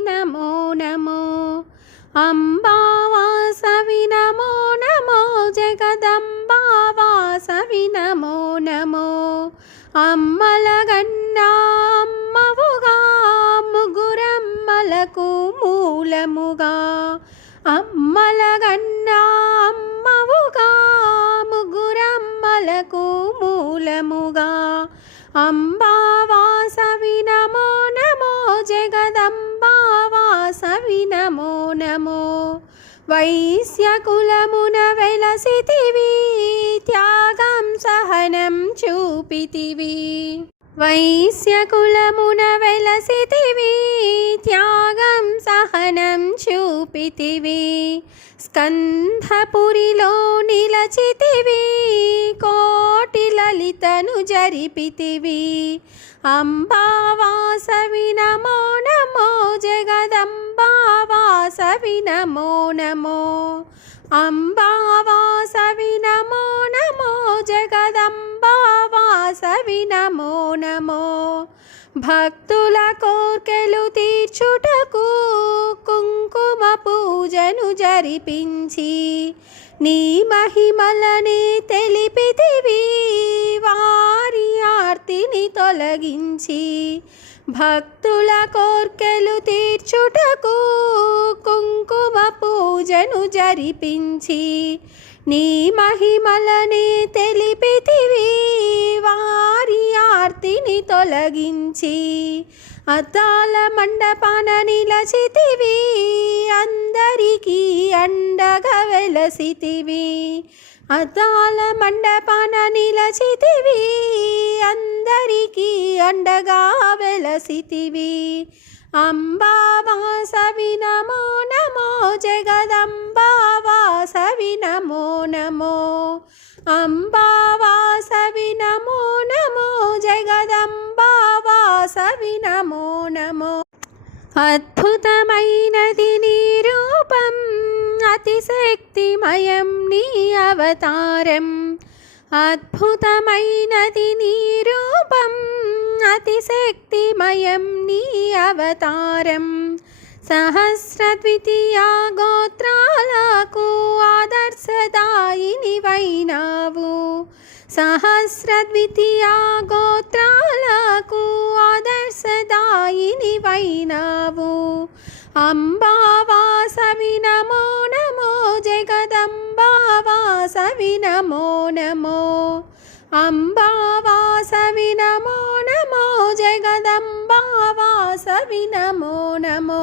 నమో నమో అంబావాసవి నమో నమో జగదంబావాసవి నమో నమో అమ్మల గన్నమ్మవుగా ముగురమ్మలకు మూలముగా అమ్మల గన్నమ్మవుగా ముగురమ్మలకు మూలముగా అంబా వైశ్యకులమున వెలసితివి త్యాగం సహనం చూపితివి. వైశ్యకులమున వెలసితివి త్యాగం సహనం చూపితివి. స్కంధపురిలో నిలచితివి కోటి లలితను జరిపితివి. అంబావాసవి నమో వాసవి నమో నమో. అంబావాసవి నమో నమో. జగదంబా వాసవి నమో నమో. భక్తుల కోర్కెలు తీర్చుటకు కుంకుమ పూజను జరిపించి నీ మహిమలని తెలి భక్తుల కోర్కెలు తీర్చుటకు కుంకుమ పూజను జరిపించి నీ మహిమలని తెలిపితివి. వారి ఆర్తిని తొలగించి అద్దాల మండపాన నిలచితివి. అందరికీ అండగా వెలసితివి. అద్దాల మండపాన నిలచితివి అందరికీ అండగా వెలసితివి. అంబావాసవి నమో నమో జగదంబా నమో నమో. అంబా నమో నమో జగదంబా నమో నమో. అద్భుతమైనది నీ రూపం. అతిశక్తిమయం నీ అవతారం. అద్భుతమైనది నీ రూపం. అతిశక్తిమయం నీ అవతారం. సహస్రద్వితీయా గోత్రాలకు ఆదర్శదాయిని వైనావు సహస్రద్వితీయా గోత్రాలకు ఆదర్శదాయిని వైనావు అంబావ అంబావాసవి నమో నమో. అంబావాసవి నమో నమో జగదంబావాసవి నమో నమో.